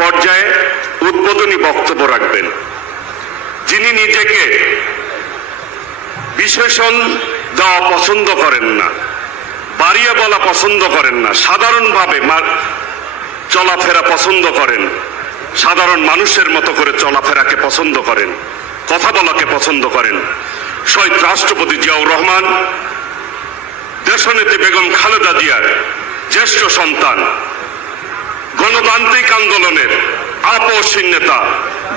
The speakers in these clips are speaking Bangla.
পর্যায়ে উদ্বোধনী বক্তব্য রাখবেন, যিনি নিজেকে বিশেষণ দেওয়া পছন্দ করেন না, বাড়িয়ে বলা পছন্দ করেন না, সাধারণভাবে চলাফেরা পছন্দ করেন, সাধারণ মানুষের মতো করে চলাফেরাকে পছন্দ করেন, কথা বলাকে পছন্দ করেন শহীদ রাষ্ট্রপতি জিয়াউর রহমান, দেশনেত্রী বেগম খালেদা জিয়ার জ্যেষ্ঠ সন্তান, গণতান্ত্রিক আন্দোলনের আপসহীন নেতা,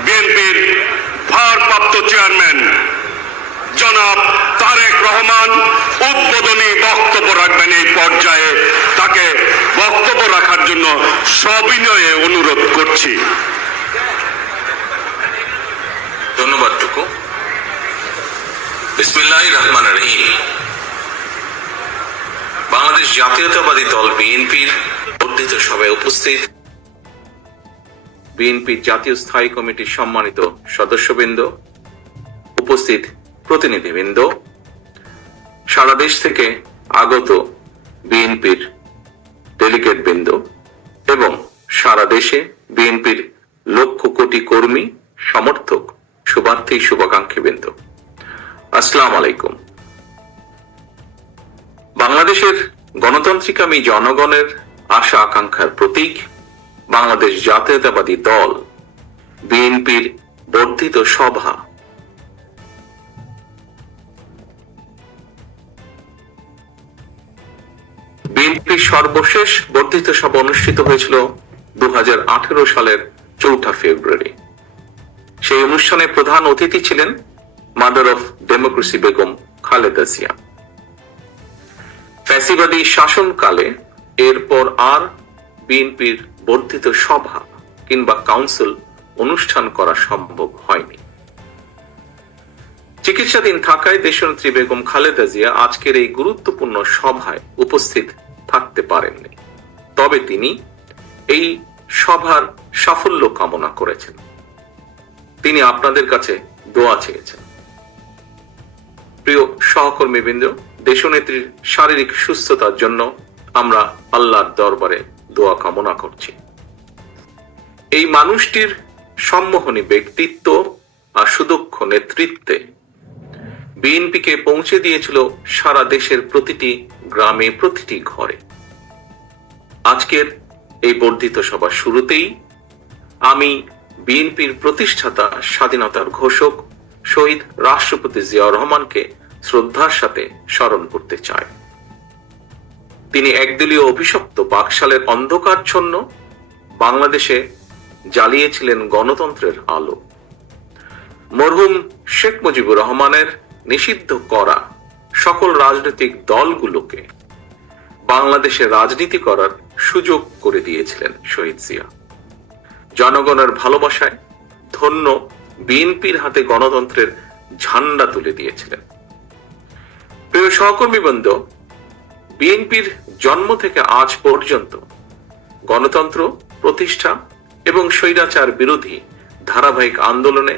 বিএনপির ভারপ্রাপ্ত চেয়ারম্যান জনাব তারেক রহমান উদ্বোধনী বক্তব্য রাখবেন। এই পর্যায়ে তাকে বক্তব্য রাখার জন্য সবিনয়ে অনুরোধ করছি। ধন্যবাদ টুকু। বিসমিল্লাহির রহমানির রহিম। বাংলাদেশ জাতীয়তাবাদী দল বিএনপির বর্ধিত সভায় উপস্থিত বিএনপির জাতীয় স্থায়ী কমিটির সম্মানিত সদস্যবৃন্দ, উপস্থিত প্রতিনিধিবৃন্দ, সারা দেশ থেকে আগত বিএনপির ডেলিগেট বৃন্দ এবং সারা দেশে বিএনপির লক্ষ কোটি কর্মী, সমর্থক, শুভার্থী, শুভাকাঙ্ক্ষী বৃন্দ, আসসালামু আলাইকুম। বাংলাদেশের গণতান্ত্রিকামী জনগণের আশা আকাঙ্ক্ষার প্রতীক বাংলাদেশ জাতীয়তাবাদী দল বিএনপির বর্ধিত সভা বিএনপির সর্বশেষ বর্ধিত সভা অনুষ্ঠিত হয়েছিল 2018 সালের 4 ফেব্রুয়ারি। সেই অনুষ্ঠানে প্রধান অতিথি ছিলেন mother of democracy Begum Khaleda Zia. ফ্যাসিবাদী শাসনকালে এরপর আর বিএনপির বর্ধিত সভা কিংবা কাউন্সিল অনুষ্ঠান করা সম্ভব হয়নি। চিকিৎসাধীন থাকায় দেশনেত্রী বেগম খালেদা জিয়া আজকের এই গুরুত্বপূর্ণ সভায় উপস্থিত থাকতে পারেননি। তবে তিনি এই সভার সাফল্য কামনা করেছেন। তিনি আপনাদের কাছে দোয়া চেয়েছেন। প্রিয় সহকর্মীবৃন্দ, দেশনেত্রীর শারীরিক সুস্থতার জন্য আমরা আল্লাহর দরবারে দোয়া কামনা করছি। এই মানুষটির সম্মোহনী ব্যক্তিত্ব আর সুদক্ষ নেতৃত্বে বিএনপিকে পৌঁছে দিয়েছিল সারা দেশের প্রতিটি গ্রামে, প্রতিটি ঘরে। আজকের এই বর্ধিত সভা শুরুতেই আমি বিএনপির প্রতিষ্ঠাতা, স্বাধীনতার ঘোষক শহীদ রাষ্ট্রপতি জিয়াউর রহমানকে শ্রদ্ধার সাথে স্মরণ করতে চাই। তিনি একদলীয় অভিশপ্ত বাকশালের অন্ধকারচ্ছন্ন বাংলাদেশে জ্বালিয়েছিলেন গণতন্ত্রের আলো। মরহুম শেখ মুজিবুর রহমানের নিষিদ্ধ করা সকল রাজনৈতিক দলগুলোকে বাংলাদেশে রাজনীতি করার সুযোগ করে দিয়েছিলেন শহীদ জিয়া। জনগণের ভালোবাসায় ধন্য বিএনপির হাতে গণতন্ত্রের ঝান্ডা তুলে দিয়েছিলেন। প্রিয় সহকর্মীবৃন্দ, বিএনপির জন্ম থেকে আজ পর্যন্ত গণতন্ত্র প্রতিষ্ঠা এবং স্বৈরাচার বিরোধী ধারাবাহিক আন্দোলনে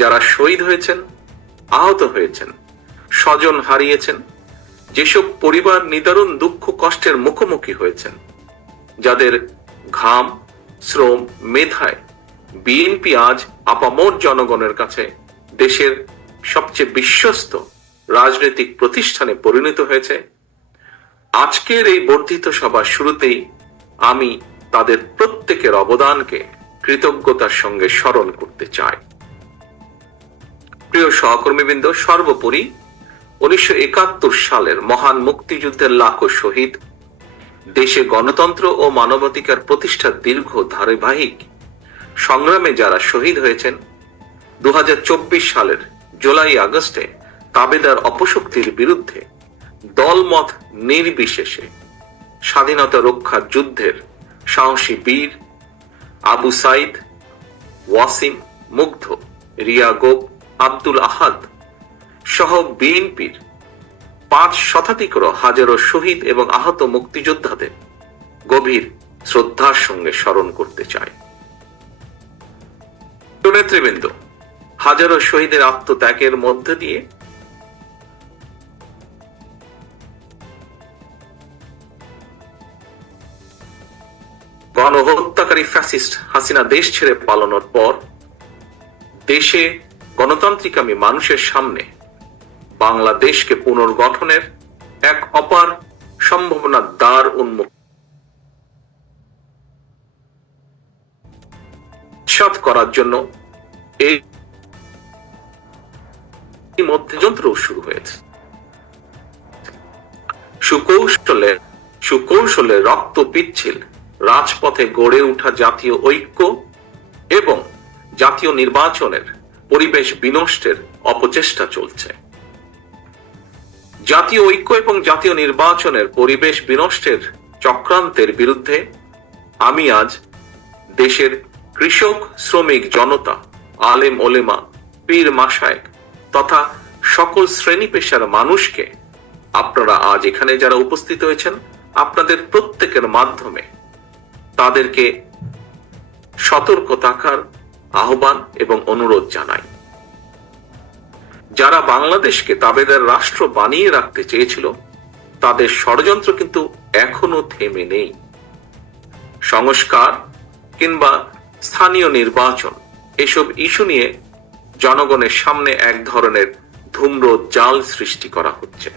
যারা শহীদ হয়েছেন, আহত হয়েছেন, স্বজন হারিয়েছেন, যেসব পরিবার নিদারুণ দুঃখ কষ্টের মুখোমুখি হয়েছেন, যাদের ঘাম, শ্রম, মেধায় বিএনপি আজ আপামর জনগণের কাছে দেশের সবচেয়ে বিশ্বস্ত রাজনৈতিক প্রতিষ্ঠানে পরিণত হয়েছে, আজকের এই বর্ধিত সভার শুরুতেই আমি তাদের প্রত্যেকের অবদানকে কৃতজ্ঞতার সঙ্গে স্মরণ করতে চাই। প্রিয় সহকর্মীবৃন্দ, সর্বোপরি 1971 সালের মহান মুক্তিযুদ্ধের লাখো শহীদ, দেশে গণতন্ত্র ও মানবাধিকার প্রতিষ্ঠার দীর্ঘ ধারাবাহিক সংগ্রামে যারা শহীদ হয়েছেন, 2024 সালের জুলাই আগস্টে তাবেদার অপশক্তির বিরুদ্ধে দলমত নির্বিশেষে স্বাধীনতা রক্ষার যুদ্ধের সাহসী বীর আবু সাইদ, ওয়াসিম, মুগ্ধ, রিয়া গোপ, আব্দুল আহাদ সহ বিএনপির 5 শতাধিকর হাজারো শহীদ এবং আহত মুক্তিযোদ্ধাদের গভীর শ্রদ্ধার সঙ্গে স্মরণ করতে চাই। নেতৃবৃন্দ, হাজারো শহীদের আত্মত্যাগের মধ্য দিয়ে গণহত্যাকারী ফ্যাসিস্ট হাসিনা দেশ ছেড়ে পালানোর পর দেশে গণতান্ত্রিকামী মানুষের সামনে বাংলাদেশকে পুনর্গঠনের এক অপার সম্ভাবনার দ্বার উন্মুক্ত করার জন্য এই মধ্যযন্ত্র শুরু হয়েছে। সুকৌশলে রক্ত পিচ্ছিল রাজপথে গড়ে ওঠা জাতীয় ঐক্য এবং জাতীয় নির্বাচনের পরিবেশ বিনষ্টের অপচেষ্টা চলছে। জাতীয় ঐক্য এবং জাতীয় নির্বাচনের পরিবেশ বিনষ্টের চক্রান্তের বিরুদ্ধে আমি আজ দেশের কৃষক, শ্রমিক জনতা, আলেম ওলেমা, পীর মাশায়েখ তথা সকল শ্রেণী পেশার মানুষকে, আপনারা আজ এখানে যারা উপস্থিত হয়েছেন, আপনাদের প্রত্যেকের মাধ্যমে তাদেরকে সতর্ক থাকার আহ্বান এবং অনুরোধ জানাই। যারা বাংলাদেশকে তাবেদার রাষ্ট্র বানিয়ে রাখতে চেয়েছিল, তাদের ষড়যন্ত্র কিন্তু এখনো থেমে নেই। সংস্কার কিংবা স্থানীয় নির্বাচন এসব ইস্যু নিয়ে জনগণের সামনে এক ধরনের ধূম্র জাল সৃষ্টি করা হচ্ছে।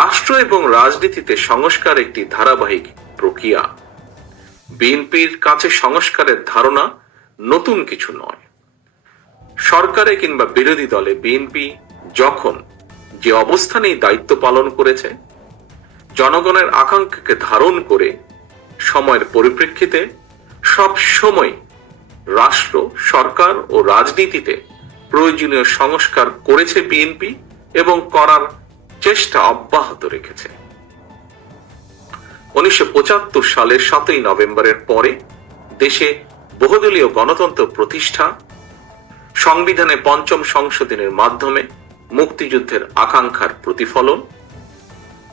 রাষ্ট্র এবং রাজনীতিতে সংস্কার একটি ধারাবাহিক প্রক্রিয়া। বিএনপির কাছে সংস্কারের ধারণা নতুন কিছু নয়। সরকারে কিংবা বিরোধী দলে বিএনপি যখন যে অবস্থানেই দায়িত্ব পালন করেছে, জনগণের আকাঙ্ক্ষাকে ধারণ করে সময়ের পরিপ্রেক্ষিতে সব সময় রাষ্ট্র, সরকার ও রাজনীতিতে প্রয়োজনীয় সংস্কার করেছে বিএনপি এবং করার চেষ্টা অব্যাহত রেখেছে। 1975 সালের 7ই নভেম্বরের পরে দেশে বহুদলীয় গণতন্ত্র প্রতিষ্ঠা, সংবিধানে 5ম সংশোধনের মাধ্যমে মুক্তিযুদ্ধের আকাঙ্ক্ষার প্রতিফলন,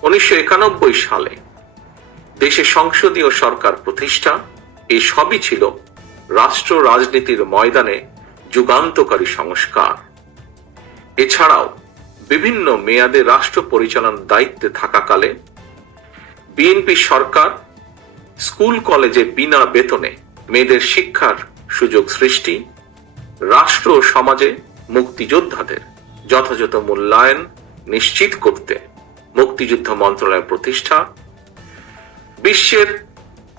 1991 সালে দেশে সংসদীয় সরকার প্রতিষ্ঠা, এই সবই ছিল রাষ্ট্র রাজনীতির ময়দানে যুগান্তকারী সংস্কার। এছাড়াও বিভিন্ন মেয়াদে রাষ্ট্র পরিচালনার দায়িত্বে থাকাকালে বিএনপি সরকার স্কুল কলেজে বিনা বেতনে মেয়েদের শিক্ষার সুযোগ সৃষ্টি, রাষ্ট্র ও সমাজে মুক্তিযোদ্ধাদের যথাযথ মূল্যায়ন নিশ্চিত করতে মুক্তিযুদ্ধ মন্ত্রণালয় প্রতিষ্ঠা, বিশ্বের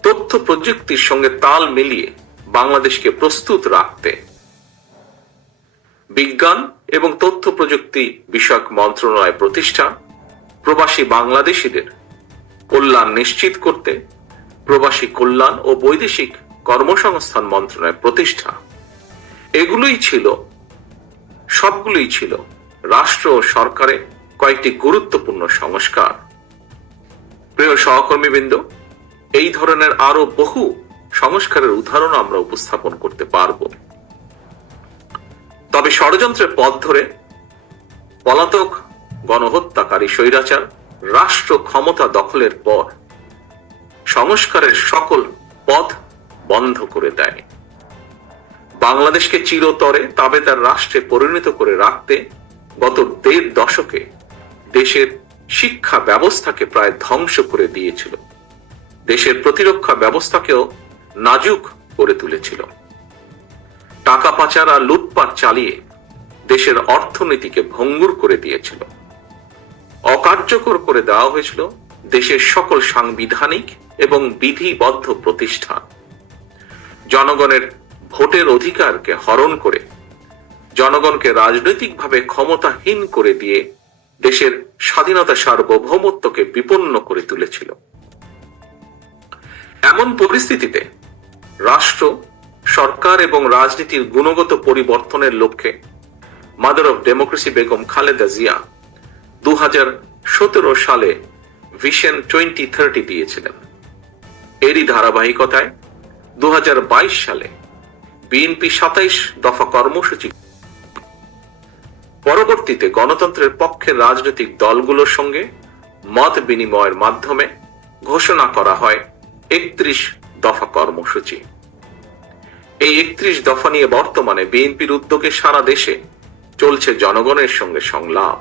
তথ্য প্রযুক্তির সঙ্গে তাল মিলিয়ে বাংলাদেশকে প্রস্তুত রাখতে বিজ্ঞান এবং তথ্য প্রযুক্তি বিষয়ক মন্ত্রণালয় প্রতিষ্ঠা, প্রবাসী বাংলাদেশীদের কল্যাণ নিশ্চিত করতে প্রবাসী কল্যাণ ও বৈদেশিক কর্মসংস্থান মন্ত্রণালয় প্রতিষ্ঠা, সবগুলোই ছিল রাষ্ট্র ও সরকারে কয়েকটি গুরুত্বপূর্ণ সংস্কার। প্রিয় সহকর্মীবৃন্দ, এই ধরনের আরো বহু সংস্কারের উদাহরণ আমরা উপস্থাপন করতে পারব। তবে ষড়যন্ত্রের পথ ধরে পলাতক গণহত্যাকারী স্বৈরাচার রাষ্ট্র ক্ষমতা দখলের পর সংস্কারের সকল পথ বন্ধ করে দেয়। বাংলাদেশকে চিরতরে তাবেদার রাষ্ট্রে পরিণত করে রাখতে গত 1.5 দশকে দেশের শিক্ষা ব্যবস্থাকে প্রায় ধ্বংস করে দিয়েছিল, দেশের প্রতিরক্ষা ব্যবস্থাকেও নাজুক করে তুলেছিল, টাকা পাচার আর লুটপাট চালিয়ে দেশের অর্থনীতিকে ভঙ্গুর করে দিয়েছিল, অকার্যকর করে দেওয়া হয়েছিল দেশের সকল সাংবিধানিক এবং বিধিবদ্ধ প্রতিষ্ঠান, জনগণের ভোটের অধিকারকে হরণ করে জনগণকে রাজনৈতিকভাবে ক্ষমতাহীন করে দিয়ে দেশের স্বাধীনতা সার্বভৌমত্বকে বিপন্ন করে তুলেছিল। এমন পরিস্থিতিতে রাষ্ট্র, সরকার এবং রাজনীতির গুণগত পরিবর্তনের লক্ষ্যে mother of democracy Begum Khaleda Zia 2017 সালে ভিশন 2030 দিয়েছিলেন। এরই ধারাবাহিকতায় 2022 সালে বিএনপি 27 দফা কর্মসূচি, পরবর্তীতে গণতন্ত্রের পক্ষের রাজনৈতিক দলগুলোর সঙ্গে মত বিনিময়ের মাধ্যমে ঘোষণা করা হয় 31 দফা কর্মসূচি। এই 31 দফা নিয়ে বর্তমানে বিএনপির উদ্যোগে সারা দেশে চলছে জনগণের সঙ্গে সংলাপ।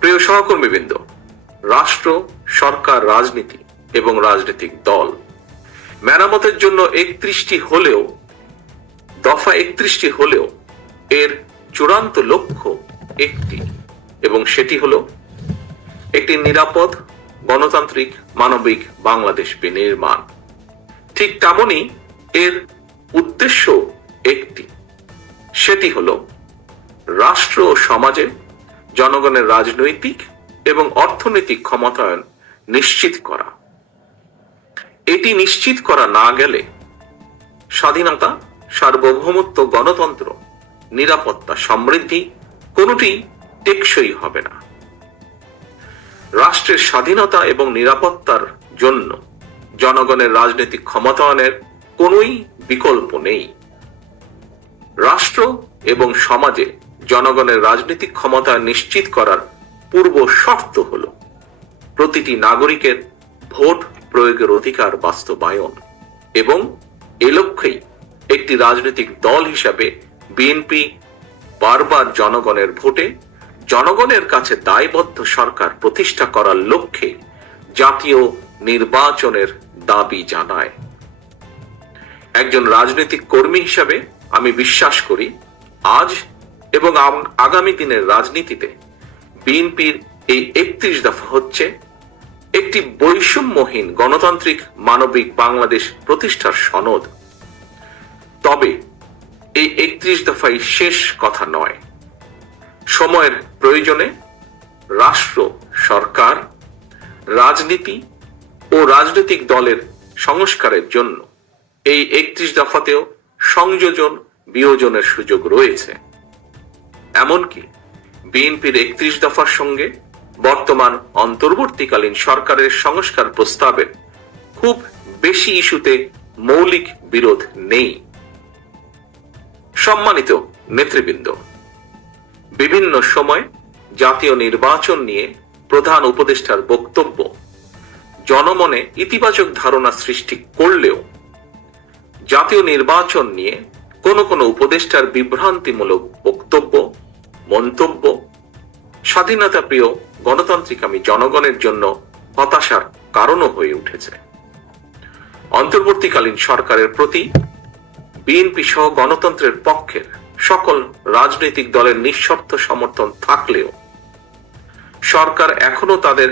প্রিয় সহকর্মীবৃন্দ, রাষ্ট্র, সরকার, রাজনীতি এবং রাজনৈতিক দল। মেরামতের জন্য 31টি হলেও দফা 31টি হলেও এর চূড়ান্ত লক্ষ্য একটি, এবং সেটি হলো একটি নিরাপদ, গণতান্ত্রিক, মানবিক বাংলাদেশ বিনির্মাণ। ঠিক তেমনই এর উদ্দেশ্য একটি, সেটি হলো রাষ্ট্র ও সমাজে জনগণের রাজনৈতিক এবং অর্থনৈতিক ক্ষমতায়ন নিশ্চিত করা। এটি নিশ্চিত করা না গেলে স্বাধীনতা, সার্বভৌমত্ব, গণতন্ত্র, নিরাপত্তা, সমৃদ্ধি কোনোটি টেকসই হবে না। রাষ্ট্রের স্বাধীনতা এবং নিরাপত্তার জন্য জনগণের রাজনৈতিক ক্ষমতায়নের কোনোই বিকল্প নেই। রাষ্ট্র এবং সমাজে জনগণের রাজনৈতিক ক্ষমতায়ন নিশ্চিত করার পূর্ব শর্ত হল প্রতিটি নাগরিকের ভোট প্রয়োগের অধিকার বাস্তবায়ন, এবং এ লক্ষ্যেই একটি রাজনৈতিক দল হিসাবে বিএনপি বারবার জনগণের ভোটে জনগণের কাছে দায়বদ্ধ সরকার প্রতিষ্ঠা করার লক্ষ্যে জাতীয় নির্বাচনের দাবি জানায়। একজন রাজনৈতিক কর্মী হিসাবে আমি বিশ্বাস করি আজ এবং আগামী দিনের রাজনীতিতে বিএনপির এই 31 দফা হচ্ছে একটি বৈষম্যহীন গণতান্ত্রিক মানবিক বাংলাদেশ প্রতিষ্ঠার সনদ। তবে এই 31 দফাই শেষ কথা নয়। সময়ের প্রয়োজনে রাষ্ট্র, সরকার, রাজনীতি ও রাজনৈতিক দলের সংস্কারের জন্য এই 31 দফাতেও সংযোজন বিয়োজনের সুযোগ রয়েছে। এমনকি বিএনপির 31 দফার সঙ্গে বর্তমান অন্তর্বর্তীকালীন সরকারের সংস্কার প্রস্তাবের খুব বেশি ইস্যুতে মৌলিক বিরোধ নেই। সম্মানিত নেতৃবৃন্দ, বিভিন্ন সময় জাতীয় নির্বাচন নিয়ে প্রধান উপদেষ্টার বক্তব্য জনমনে ইতিবাচক ধারণা সৃষ্টি করলেও জাতীয় নির্বাচন নিয়ে কোনো উপদেষ্টার বিভ্রান্তিমূলক বক্তব্য, মন্তব্য স্বাধীনতা প্রিয় গণতান্ত্রিকামী জনগণের জন্য হতাশার কারণও হয়ে উঠেছে। অন্তর্বর্তীকালীন সরকারের প্রতি বিএনপি সহ গণতন্ত্রের পক্ষের সকল রাজনৈতিক দলের নিঃশর্ত সমর্থন থাকলেও সরকার এখনো তাদের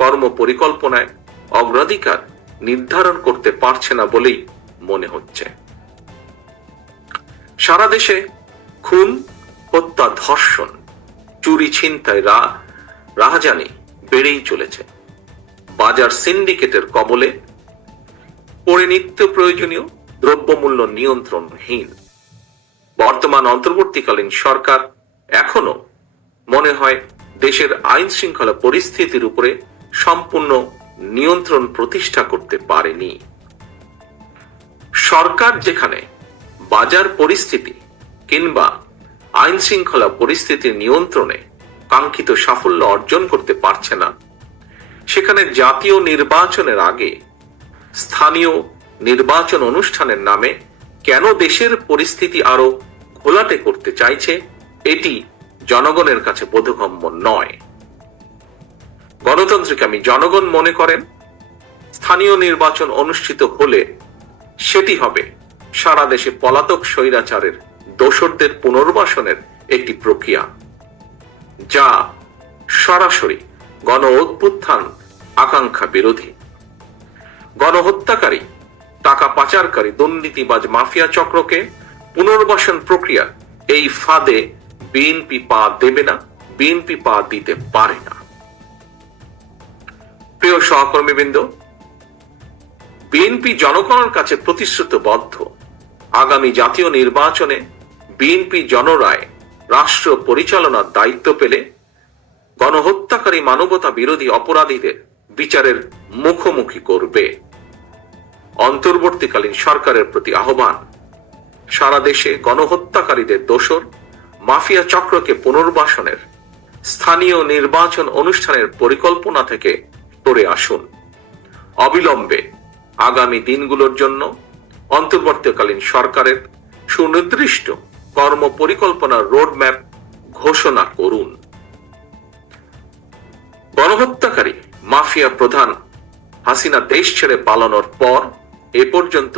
কর্ম পরিকল্পনায় অগ্রাধিকার নির্ধারণ করতে পারছে না বলেই মনে হচ্ছে। সারা দেশে খুন, হত্যা, ধর্ষণ, চুরি, ছিনতাই, রাহাজানি বেড়েই চলেছে। বাজার সিন্ডিকেটের কবলে পড়ে নিত্য প্রয়োজনীয় দ্রব্যমূল্য নিয়ন্ত্রণহীন। বর্তমান অন্তর্বর্তীকালীন সরকার এখনো মনে হয় দেশের আইন শৃঙ্খলা পরিস্থিতির উপরে সম্পূর্ণ নিয়ন্ত্রণ প্রতিষ্ঠা করতে পারেনি। সরকার যেখানে বাজার পরিস্থিতি কিংবা আইন শৃঙ্খলা পরিস্থিতির নিয়ন্ত্রণে কাঙ্ক্ষিত সাফল্য অর্জন করতে পারছে না, সেখানে জাতীয় নির্বাচনের আগে স্থানীয় নির্বাচন অনুষ্ঠানের নামে কেন দেশের পরিস্থিতি আরো ঘোলাটে করতে চাইছে, এটি জনগণের কাছে বোধগম্য নয়। গণতান্ত্রিকামী জনগণ মনে করেন স্থানীয় নির্বাচন অনুষ্ঠিত হলে সেটি হবে সারা দেশে পলাতক স্বৈরাচারের দোসরদের পুনর্বাসনের একটি প্রক্রিয়া, যা সরাসরি গণ অভ্যুত্থান আকাঙ্ক্ষা বিরোধী। গণহত্যাকারী, টাকা পাচারকারী, দুর্নীতিবাজ মাফিয়া চক্রকে পুনর্বাসন প্রক্রিয়া এই ফাঁদে বিএনপি পা দেবে না, বিএনপি পা দিতে পারে না। প্রিয় সহকর্মীবৃন্দ, বিএনপি জনগণের কাছে প্রতিশ্রুতিবদ্ধ আগামী জাতীয় নির্বাচনে বিএনপি জনরায় রাষ্ট্র পরিচালনার দায়িত্ব পেলে গণহত্যাকারী, মানবতা বিরোধী অপরাধীদের বিচারের মুখোমুখি করবে। অন্তর্বর্তীকালীন সরকারের প্রতি আহ্বান, সারা দেশে গণহত্যাকারীদের দোসর মাফিয়া চক্রকে পুনর্বাসনের স্থানীয় নির্বাচন অনুষ্ঠানের পরিকল্পনা থেকে সরে আসুন। অবিলম্বে আগামী দিনগুলোর জন্য অন্তর্বর্তীকালীন সরকারের সুনির্দিষ্ট কর্ম পরিকল্পনার রোডম্যাপ ঘোষণা করুন। গণহত্যাকারী মাফিয়া প্রধান হাসিনা দেশ ছেড়ে পালানোর পর এ পর্যন্ত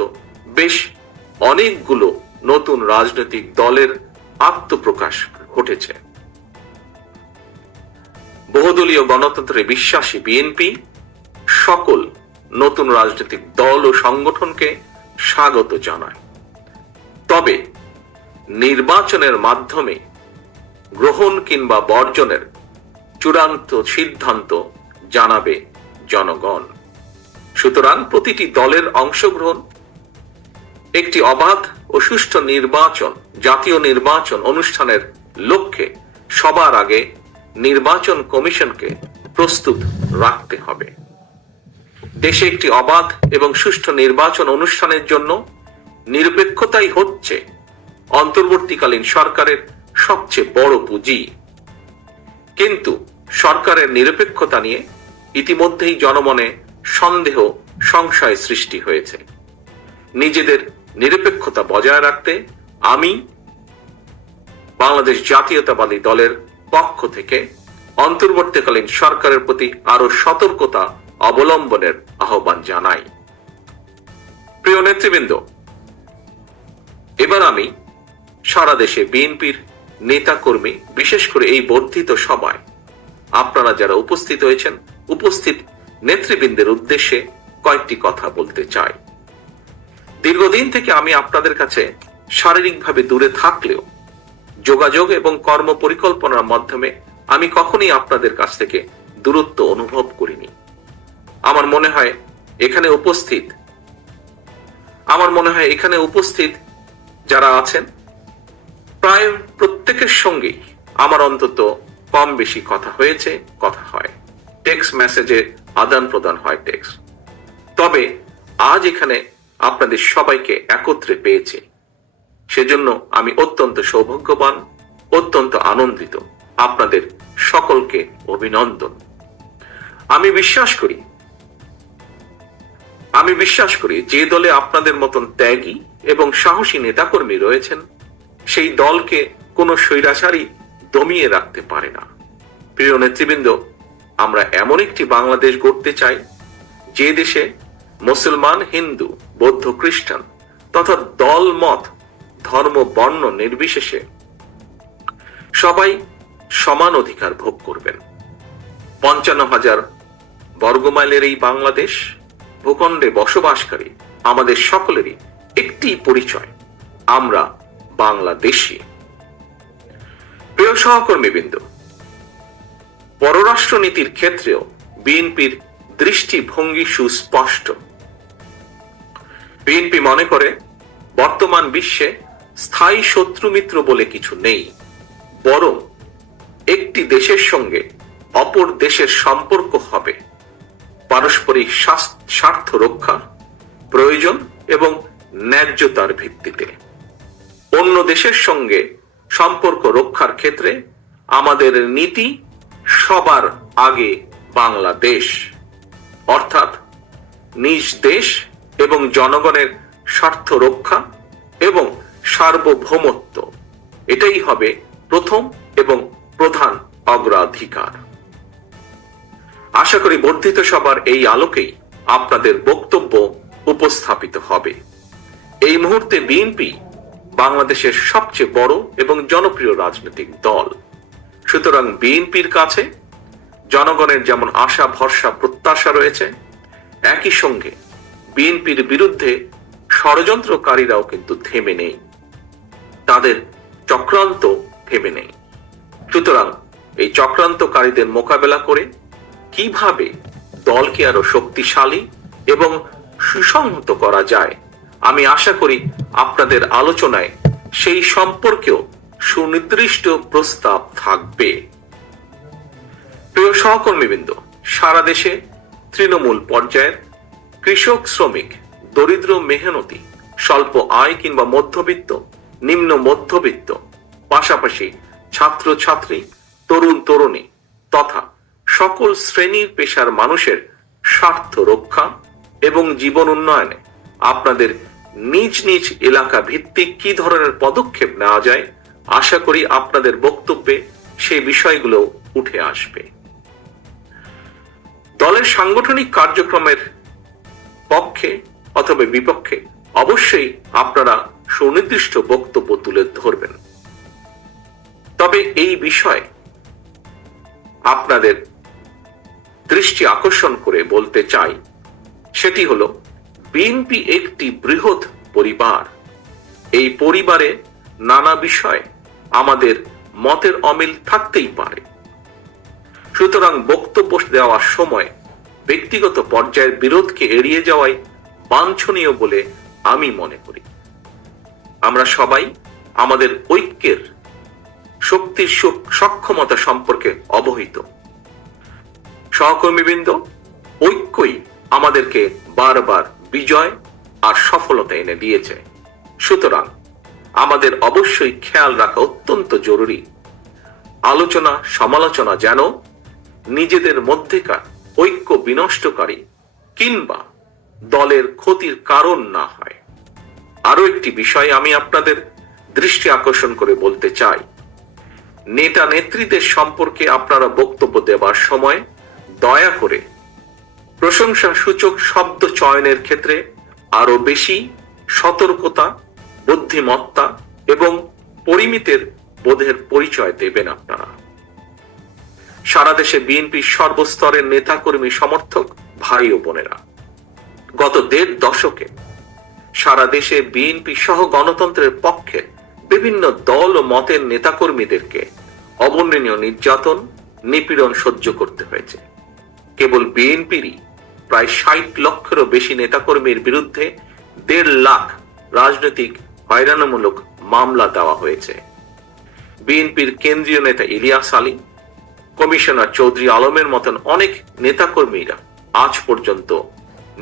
বেশ অনেকগুলো নতুন রাজনৈতিক দলের আত্মপ্রকাশ ঘটেছে। বহুদলীয় গণতন্ত্রে বিশ্বাসী বিএনপি সকল নতুন রাজনৈতিক দল ও সংগঠনকে স্বাগত জানায়। তবে নির্বাচনের মাধ্যমে গ্রহণ কিংবা বর্জনের চূড়ান্ত সিদ্ধান্ত জানাবে জনগণ। সুতরাং প্রতিটি দলের অংশগ্রহণ একটি অবাধ ও সুষ্ঠু নির্বাচন, জাতীয় নির্বাচন অনুষ্ঠানের লক্ষ্যে সবার আগে নির্বাচন কমিশনকে প্রস্তুত রাখতে হবে। দেশে একটি অবাধ এবং সুষ্ঠু নির্বাচন অনুষ্ঠানের জন্য নিরপেক্ষতাই হচ্ছে অন্তর্বর্তীকালীন সরকারের সবচেয়ে বড় পুঁজি। কিন্তু সরকারের নিরপেক্ষতা নিয়ে ইতিমধ্যেই জনমনে সন্দেহ, সংশয় সৃষ্টি হয়েছে। নিজেদের নিরপেক্ষতা বজায় রাখতে আমি বাংলাদেশ জাতীয়তাবাদী দলের পক্ষ থেকে অন্তর্বর্তীকালীন সরকারের প্রতি আরো সতর্কতা অবলম্বনের আহ্বান জানাই। প্রিয় নেতৃবৃন্দ, এবার আমি সারা দেশে বিএনপির নেতাকর্মী, বিশেষ করে এই বর্ধিত সভায় আপনারা যারা উপস্থিত হয়েছেন, উপস্থিত নেতৃবৃন্দের উদ্দেশ্যে কয়েকটি কথা বলতে চাই। দীর্ঘদিন থেকে আমি আপনাদের কাছে শারীরিকভাবে দূরে থাকলেও যোগাযোগ এবং কর্ম পরিকল্পনার মাধ্যমে আমি কখনোই আপনাদের কাছ থেকে দূরত্ব অনুভব করিনি। আমার মনে হয় এখানে উপস্থিত যারা আছেন প্রায় প্রত্যেকের সঙ্গেই আমার অন্তত কম বেশি কথা হয়েছে, কথা হয়, টেক্সট মেসেজে আদান প্রদান হয় টেক্সট। তবে আজ এখানে আপনাদের সবাইকে একত্রে পেয়েছি, সেজন্য আমি অত্যন্ত সৌভাগ্যবান, অত্যন্ত আনন্দিত। আপনাদের সকলকে অভিনন্দন। আমি বিশ্বাস করি যে দলে আপনাদের মতন ত্যাগী এবং সাহসী নেতাকর্মী রয়েছেন, সেই দলকে কোনো স্বৈরাচারী দমিয়ে রাখতে পারে না। প্রিয় নেতৃবৃন্দ, আমরা এমন একটি বাংলাদেশ গড়তে চাই যে দেশে মুসলমান, হিন্দু, বৌদ্ধ, খ্রিস্টান তথা দল, মত, ধর্ম, বর্ণ নির্বিশেষে সবাই সমান অধিকার ভোগ করবেন। 55,000 বর্গমাইলের এই বাংলাদেশ ভূখণ্ডে বসবাসকারী আমাদের সকলেরই একটি পরিচয়, আমরা বাংলাদেশী। প্রিয় সহকর্মীবৃন্দ, পররাষ্ট্রনীতির ক্ষেত্রেও বিএনপির দৃষ্টিভঙ্গি সুস্পষ্ট। বিএনপি মনে করে বর্তমান বিশ্বে স্থায়ী শত্রু মিত্র বলে কিছু নেই, বরং একটি দেশের সঙ্গে অপর দেশের সম্পর্ক হবে পারস্পরিক স্বার্থ রক্ষা, প্রয়োজন এবং ন্যায্যতার ভিত্তিতে। অন্য দেশের সঙ্গে সম্পর্ক রক্ষার ক্ষেত্রে আমাদের নীতি সবার আগে বাংলাদেশ, অর্থাৎ নিজ দেশ এবং জনগণের স্বার্থ রক্ষা এবং সার্বভৌমত্ব, এটাই হবে প্রথম এবং প্রধান অগ্রাধিকার। আশা করি বর্ধিত সভার এই আলোকেই আপনাদের বক্তব্য উপস্থাপিত হবে। এই মুহূর্তে বিএনপি বাংলাদেশের সবচেয়ে বড় এবং জনপ্রিয় রাজনৈতিক দল। সুতরাং বিএনপির কাছে জনগণের যেমন আশা, ভরসা, প্রত্যাশা রয়েছে, একই সঙ্গে বিএনপির বিরুদ্ধে ষড়যন্ত্রকারীরাও কিন্তু থেমে নেই, তাদের চক্রান্ত থেমে নেই। সুতরাং এই চক্রান্তকারীদের মোকাবেলা করে কিভাবে দলকে আরো শক্তিশালী এবং সুসংহত করা যায়, আমি আশা করি আপনাদের আলোচনায় সেই সম্পর্কেও সুনির্দিষ্ট প্রস্তাব থাকবে। প্রিয় সহকর্মীবৃন্দ, সারা দেশে তৃণমূল পর্যায়ের কৃষক, শ্রমিক, দরিদ্র, মেহনতি, স্বল্প আয় কিংবা মধ্যবিত্ত, নিম্ন মধ্যবিত্ত, পাশাপাশি ছাত্র ছাত্রী, তরুণ তরুণী তথা সকল শ্রেণীর পেশার মানুষের স্বার্থ রক্ষা এবং জীবন উন্নয়নে আপনাদের নিজ নিজ এলাকা ভিত্তিক কি ধরনের পদক্ষেপ নেওয়া যায়, আশা করি আপনাদের বক্তব্যে সেই বিষয়গুলো উঠে আসবে। দলের সাংগঠনিক কার্যক্রমের পক্ষে অথবা বিপক্ষে অবশ্যই আপনারা সুনির্দিষ্ট বক্তব্য তুলে ধরবেন। তবে এই বিষয়ে আপনাদের দৃষ্টি আকর্ষণ করে বলতে চাই, সেটি হলো বিএনপি একটি বৃহৎ পরিবার। এই পরিবারে নানা বিষয়ে আমাদের মতের অমিল থাকতেই পারে। সুতরাং বক্তব্য দেওয়ার সময় ব্যক্তিগত পর্যায়ের বিরোধকে এড়িয়ে যাওয়াই বাঞ্ছনীয় বলে আমি মনে করি। আমরা সবাই আমাদের ঐক্যের শক্তির সক্ষমতা সম্পর্কে অবহিত। সহকর্মীবৃন্দ, ঐক্যই আমাদেরকে বারবার বিজয় আর সফলতা এনে দিয়েছে। সুতরাং আমাদের অবশ্যই খেয়াল রাখা অত্যন্ত জরুরি, আলোচনা সমালোচনা যেন নিজেদের মধ্যেকার ঐক্য বিনষ্টকারী কিংবা দলের ক্ষতির কারণ না হয়। আরো একটি বিষয় আমি আপনাদের দৃষ্টি আকর্ষণ করে বলতে চাই, নেতা নেত্রীদের সম্পর্কে আপনারা বক্তব্য দেওয়ার সময় দয়া করে প্রশংসা সূচক শব্দ চয়নের ক্ষেত্রে আরো বেশি সতর্কতা, বুদ্ধিমত্তা এবং পরিমিতের বোধের পরিচয় দেবেন আপনারা। সারা দেশে বিএনপির সর্বস্তরের নেতাকর্মী, সমর্থক ভাই ও বোনেরা, গত ১.৫ দশকে সারা দেশে বিএনপি সহ গণতন্ত্রের পক্ষে বিভিন্ন দল ও মতের নেতাকর্মীদেরকে অবর্ণনীয় নির্যাতন, নিপীড়ন সহ্য করতে হয়েছে। কেবল বিএনপিরই প্রায় ৬০ লক্ষেরও বেশি নেতাকর্মীর বিরুদ্ধে ১.৫ লাখ রাজনৈতিক হয়রানিমূলক মামলা দেওয়া হয়েছে। বিএনপির কেন্দ্রীয় নেতা ইলিয়াস আলী, কমিশনার চৌধুরী আলমের মতন অনেক নেতাকর্মীরা আজ পর্যন্ত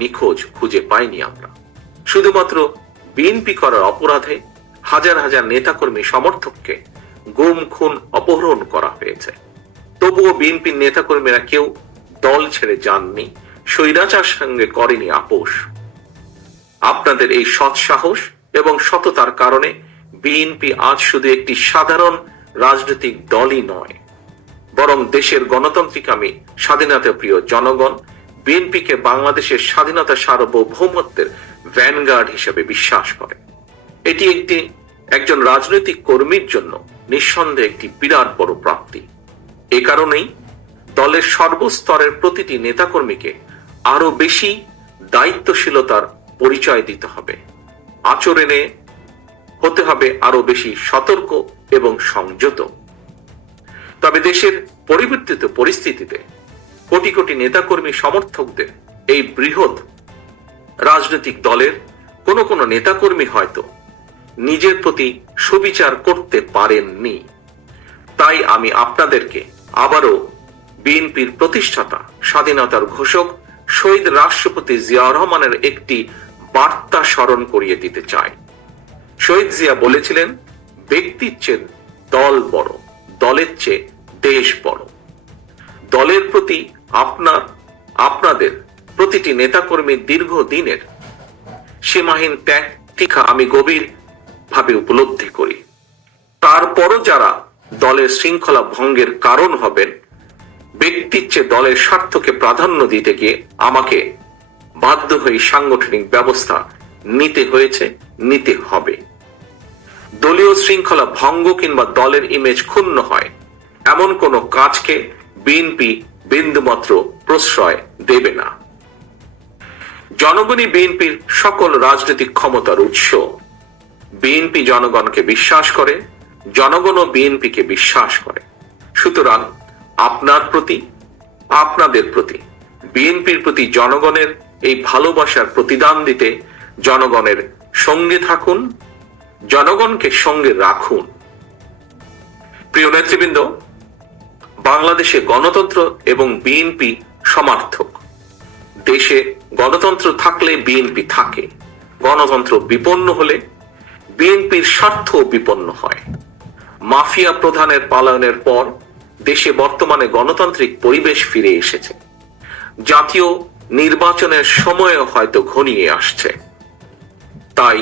নিখোঁজ খুঁজে পাইনি আমরা। শুধুমাত্র বিএনপি করার অপরাধে হাজার হাজার নেতাকর্মী সমর্থককে গুম, খুন, অপহরণ করা হয়েছে। তবুও বিএনপির নেতাকর্মীরা কেউ দল ছেড়ে যাননি, স্বৈরাচার সঙ্গে করেনি আপোষ। আপনাদের এই সৎ সাহস এবং সততার কারণে বিএনপি আজ শুধু একটি সাধারণ রাজনৈতিক দলই নয়, বরং দেশের গণতান্ত্রিকামী স্বাধীনতা প্রিয় জনগণ বিএনপিকে বাংলাদেশের স্বাধীনতা সার্বভৌমত্বের ভ্যানগার্ড হিসেবে বিশ্বাস করে। এটি একজন রাজনৈতিক কর্মীর জন্য নিঃসন্দেহে একটি বিরাট বড় প্রাপ্তি। এ কারণেই দলের সর্বস্তরের প্রতিটি নেতাকর্মীকে আরো বেশি দায়িত্বশীলতার পরিচয় দিতে হবে, আচরণে হতে হবে আরো বেশি সতর্ক এবং সংযত। তবে দেশের পরিবর্তিত পরিস্থিতিতে কোটি কোটি নেতাকর্মী সমর্থকদের এই বৃহৎ রাজনৈতিক দলের কোন কোন নেতাকর্মী হয়তো নিজের প্রতি সুবিচার করতে পারেননি। তাই আমি আপনাদেরকে আবারও বিএনপির প্রতিষ্ঠাতা, স্বাধীনতার ঘোষক শহীদ রাষ্ট্রপতি জিয়াউর রহমানের একটি বার্তা স্মরণ করিয়ে দিতে চাই। শহীদ জিয়া বলেছিলেন, ব্যক্তির চেয়ে দল বড়, দলের চেয়ে দেশ বড়। দলের প্রতি আপনাদের প্রতিটি নেতাকর্মীর দীর্ঘদিনের সীমাহীন ত্যাগ তীখা আমি গভীর ভাবে উপলব্ধি করি। তারপরও যারা দলের শৃঙ্খলা ভঙ্গের কারণ হবেন, ব্যক্তির চেয়ে দলের স্বার্থকে প্রাধান্য দিতে গিয়ে আমাকে বাধ্য হয়ে সাংগঠনিক ব্যবস্থা নিতে হয়েছে, নিতে হবে। দলীয় শৃঙ্খলা ভঙ্গ কিংবা দলের ইমেজ ক্ষুণ্ণ হয় এমন কোন কাজকে বিএনপি বিন্দুমাত্র প্রশ্রয় দেবে না। জনগণই বিএনপির সকল রাজনৈতিক ক্ষমতার উৎস। বিএনপি জনগণকে বিশ্বাস করে, জনগণও বিএনপিকে বিশ্বাস করে। সুতরাং আপনার প্রতি, আপনাদের প্রতি, বিএনপির প্রতি জনগণের এই ভালোবাসার প্রতিদান দিতে জনগণের সঙ্গে থাকুন, জনগণকে সঙ্গে রাখুন। প্রিয় নেতৃবৃন্দ, বাংলাদেশে গণতন্ত্র এবং বিএনপি সমার্থক। দেশে গণতন্ত্র থাকলে বিএনপি থাকে, গণতন্ত্র বিপন্ন হলে বিএনপির স্বার্থ বিপন্ন হয়। মাফিয়া প্রধানের পলায়নের পর দেশে বর্তমানে গণতান্ত্রিক পরিবেশ ফিরে এসেছে। জাতীয় নির্বাচনের সময় হয়তো ঘনিয়ে আসছে। তাই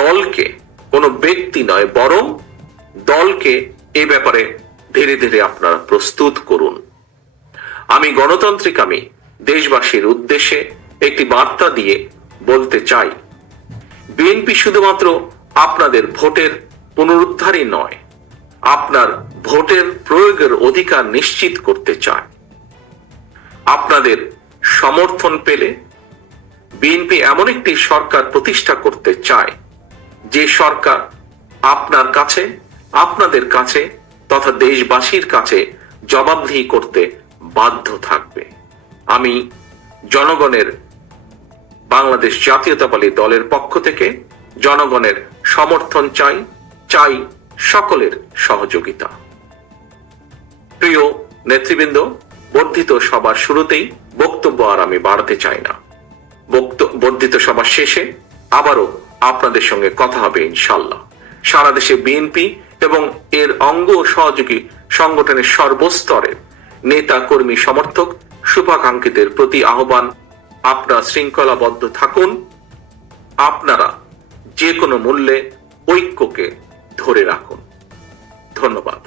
দলকে কোনো ব্যক্তি নয়, বরং দলকে এ ব্যাপারে ধীরে ধীরে আপনারা প্রস্তুত করুন। আমি গণতান্ত্রিক দেশবাসীর উদ্দেশ্যে একটি বার্তা দিয়ে বলতে চাই, বিএনপি শুধুমাত্র আপনাদের ভোটের পুনরুদ্ধারই নয়, আপনার ভোটের প্রয়োগের অধিকার নিশ্চিত করতে চায়। আপনাদের সমর্থন পেলে বিএনপি এমন একটি সরকার প্রতিষ্ঠা করতে চায় যে সরকার আপনার কাছে, আপনাদের কাছে তথা দেশবাসীর কাছে জবাবদিহি করতে বাধ্য থাকবে। আমি জনগণের বাংলাদেশ জাতীয়তাবাদী দলের পক্ষ থেকে জনগণের সমর্থন চাই সকলের সহযোগিতা। প্রিয় নেতৃবৃন্দ, বর্ধিত সভার শুরুতেই বক্তব্য আর আমি বাড়াতে চাই না। বর্ধিত সভা শেষে আবারও আপনাদের সঙ্গে কথা হবে ইনশাল্লাহ। সারা দেশে বিএনপি এবং এর অঙ্গ ও সহযোগী সংগঠনের সর্বস্তরের নেতা, কর্মী, সমর্থক, শুভাকাঙ্ক্ষীদের প্রতি আহ্বান, আপনারা শৃঙ্খলাবদ্ধ থাকুন। আপনারা যে কোনো মূল্যে ঐক্যকে ধরে রাখুন। ধন্যবাদ।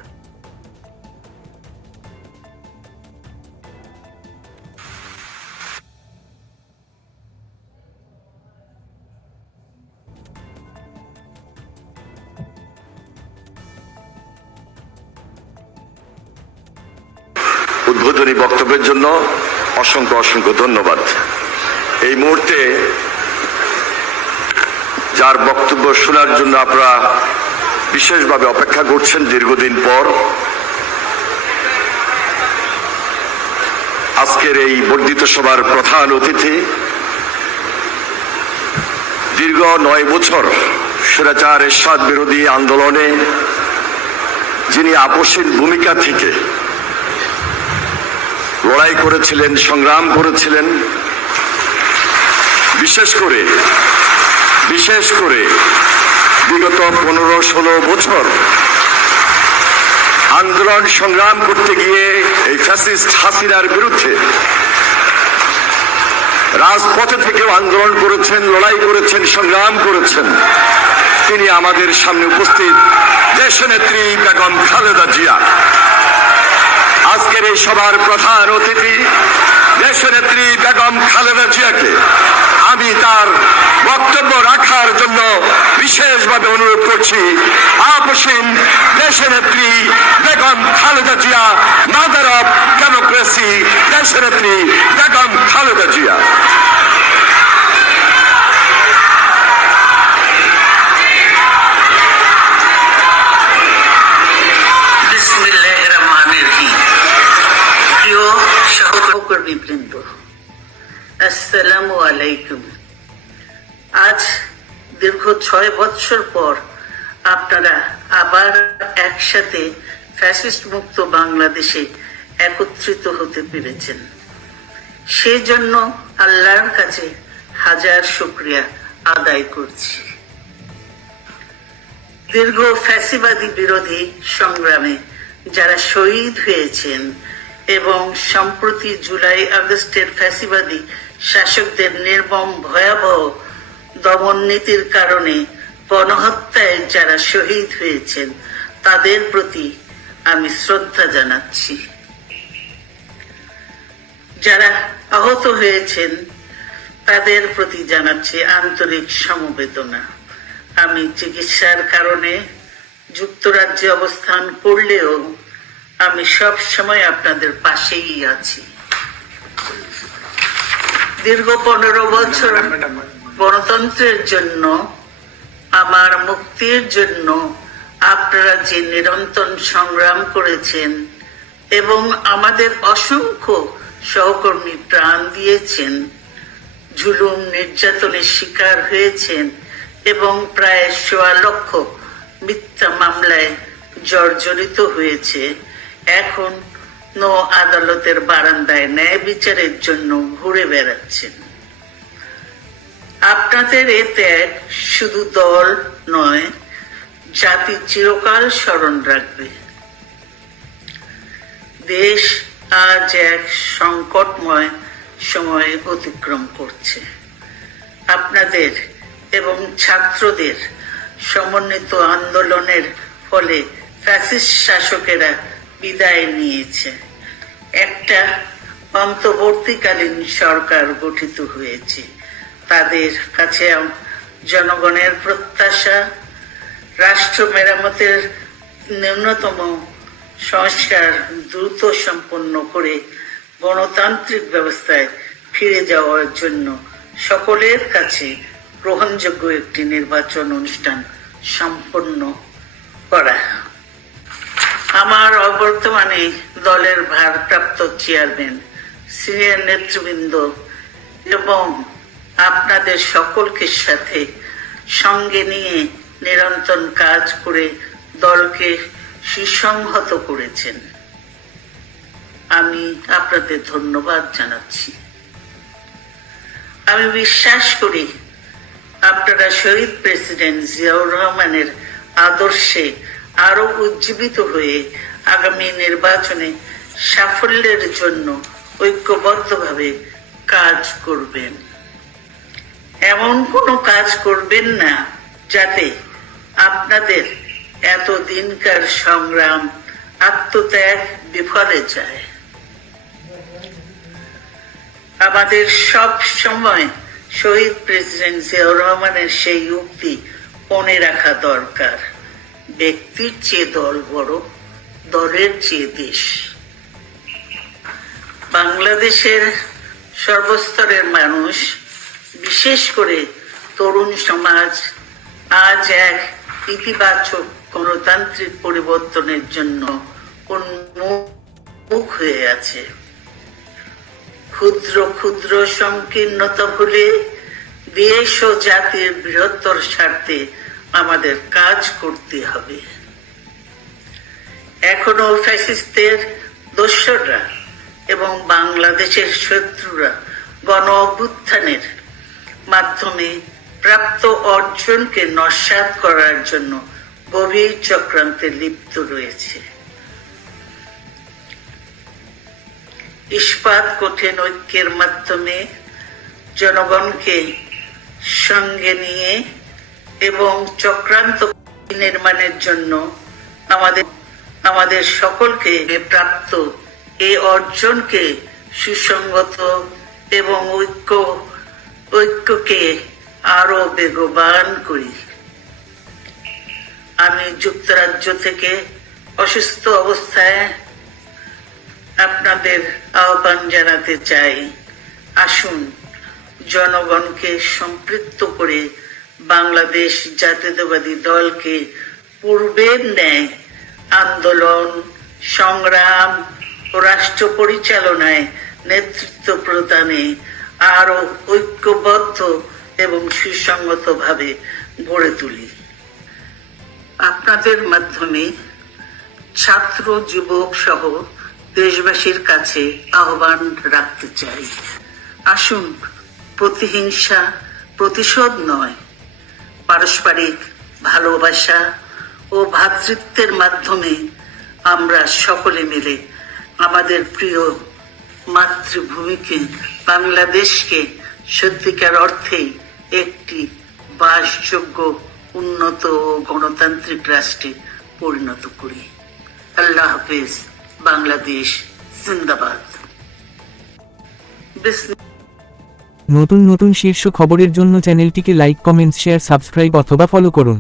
উদ্বোধনী বক্তব্যের জন্য অসংখ্য ধন্যবাদ। এই মুহূর্তে যার বক্তব্য শোনার জন্য আপনারা বিশেষভাবে অপেক্ষা করছেন দীর্ঘদিন পর, আজকের এই বর্ধিত সভার প্রধান অতিথি, দীর্ঘ 9 বছর স্বৈরাচার এরশাদ বিরোধী আন্দোলনে যিনি আপসহীন ভূমিকা থেকে লড়াই করেছিলেন, সংগ্রাম করেছিলেন, বিশেষ করে বিগত 15-16 বছর আন্দোলন সংগ্রাম করতে গিয়ে এই ফ্যাসিস্ট হাসিনার বিরুদ্ধে রাজপথে থেকেও আন্দোলন করেছেন, লড়াই করেছেন, সংগ্রাম করেছেন। তিনি আমাদের সামনে উপস্থিত দেশনেত্রী বেগম খালেদা জিয়া। আজকের এই সভার প্রধান অতিথি দেশনেত্রী বেগম খালেদা জিয়াকে আমি তার বক্তব্য রাখার জন্য বিশেষভাবে অনুরোধ করছি। আপসহীন দেশনেত্রী Begum Khaleda Zia, mother of democracy, দেশনেত্রী বেগম খালেদা জিয়া। সহকর্মীবৃন্দ, আসসালামু আলাইকুম। আজ দীর্ঘ 6 বছর পর আপনারা আবার একসাথে ফ্যাসিস্ট মুক্ত বাংলাদেশে একত্রিত হতে পেরেছেন। সেজন্য আল্লাহর কাছে হাজার শুকরিয়া আদায় করছি। দীর্ঘ ফ্যাসিবাদী বিরোধী সংগ্রামে যারা শহীদ হয়েছেন এবং সম্প্রতি জুলাই আগস্টের ফ্যাসিবাদী শাসকদের নির্মম ভয়াবহ দমন নীতির কারণে গণহত্যায় যারা শহীদ হয়েছেন তাদের প্রতি আমি শ্রদ্ধা জানাচ্ছি। যারা আহত হয়েছেন তাদের প্রতি জানাচ্ছি আন্তরিক সমবেদনা। আমি চিকিৎসার কারণে যুক্তরাজ্যে অবস্থান করলেও আমি সব সময় আপনাদের পাশেই আছি। দীর্ঘ 15 বছর গণতন্ত্রের জন্য, আমার মুক্তির জন্য আপনারা যে নিরন্তর সংগ্রাম করেছেন এবং আমাদের অসংখ্য সহকর্মী প্রাণ দিয়েছেন, জুলুম নির্যাতনের শিকার হয়েছেন এবং প্রায় 1.25 লক্ষ মিথ্যা মামলায় জর্জরিত হয়েছে, এখন আদালতের বারান্দায় ন্যায় বিচারের জন্য ঘুরে বেড়াচ্ছেন। আপনাদের এ ত্যাগ শুধু দল নয়, জাতি চিরকাল স্মরণ রাখবে। দেশ আজ এক সংকটময় সময় অতিক্রম করছে। আপনাদের এবং ছাত্রদের সমন্বিত আন্দোলনের ফলে ফ্যাসিস্ট শাসকেরা বিদায় নিয়েছে। একটা অন্তর্বর্তীকালীন সরকার গঠিত হয়েছে। তাদের কাছে জনগণের প্রত্যাশা রাষ্ট্র মেরামতের ন্যূনতম সংস্কার দ্রুত সম্পন্ন করে গণতান্ত্রিক ব্যবস্থায় ফিরে যাওয়ার জন্য সকলের কাছে গ্রহণযোগ্য একটি নির্বাচন অনুষ্ঠান সম্পন্ন করা। আমার অবর্তমানে দলের ভারপ্রাপ্ত চেয়ারম্যান, সিনিয়র নেতৃবৃন্দ এবং আপনাদের সকলকে সাথে সঙ্গে নিয়ে নিরন্তর কাজ করে দলকে সুসংহত করেছেন। আমি আপনাদের ধন্যবাদ জানাচ্ছি। আমি বিশ্বাস করি আপনারা শহীদ প্রেসিডেন্ট জিয়াউর রহমানের আদর্শে আরো উজ্জীবিত হয়ে আগামী নির্বাচনে সাফল্যের জন্য ঐক্যবদ্ধভাবে কাজ করবেন। এমন কোনো কাজ করবেন না যাতে আপনাদের এতদিনকার সংগ্রাম আত্মত্যাগ বিফলে যায়। আমাদের সব সময় শহীদ প্রেসিডেন্ট জিয়াউর রহমানের সেই উক্তি মনে রাখা দরকার, ব্যক্তির চেয়ে দল বড়, দলের চেয়ে দেশ। বাংলাদেশের সর্বস্তরের মানুষ, বিশেষ করে তরুণ সমাজ আজ এক ইতিবাচক গণতান্ত্রিক পরিবর্তনের জন্য উন্মুখ হয়ে আছে। ক্ষুদ্র ক্ষুদ্র সংকীর্ণতা ভুলে দেশ ও জাতির বৃহত্তর স্বার্থে আমাদের কাজ করতে হবে। এখনো ফ্যাসিস্টদের দোসররা এবং বাংলাদেশের শত্রুরা গণ অভ্যুত্থানের মাধ্যমে প্রাপ্ত অর্জনকে নস্যাৎ করার জন্য গভীর চক্রান্তে লিপ্ত রয়েছে। ইস্পাত কঠিন ঐক্যের মাধ্যমে জনগণকে সঙ্গে নিয়ে এবং চক্রান্ত নির্মাণের জন্য আমাদের সকলকে প্রাপ্ত এই অর্জনকে সুসংগত এবং ঐক্যকে আরো বেগবান করি। আমি যুক্তরাজ্য থেকে অসুস্থ অবস্থায় আপনাদের আহ্বান জানাতে চাই, আসুন জনগণকে সম্পৃক্ত করে বাংলাদেশ জাতীয়তাবাদী দলকে পূর্বের ন্যায় আন্দোলন, সংগ্রাম ও রাষ্ট্র পরিচালনায় নেতৃত্ব প্রদানে আরো ঐক্যবদ্ধ এবং সুসংগতভাবে গড়ে তুলি। আপনাদের মাধ্যমে ছাত্র, যুবক সহ দেশবাসীর কাছে আহ্বান রাখতে চাই, আসুন প্রতিহিংসা, প্রতিশোধ নয়, পারস্পরিক ভালোবাসা ও ভ্রাতৃত্বের মাধ্যমে আমরা সকলে মিলে আমাদের প্রিয় মাতৃভূমিকে, বাংলাদেশকে সত্যিকার অর্থেই একটি বাসযোগ্য, উন্নত ও গণতান্ত্রিক রাষ্ট্রে পরিণত করি। আল্লাহ হাফেজ। বাংলাদেশ জিন্দাবাদ। নতুন নতুন শীর্ষ খবরের জন্য চ্যানেলটিকে লাইক, কমেন্ট, শেয়ার, সাবস্ক্রাইব অথবা ফলো করুন।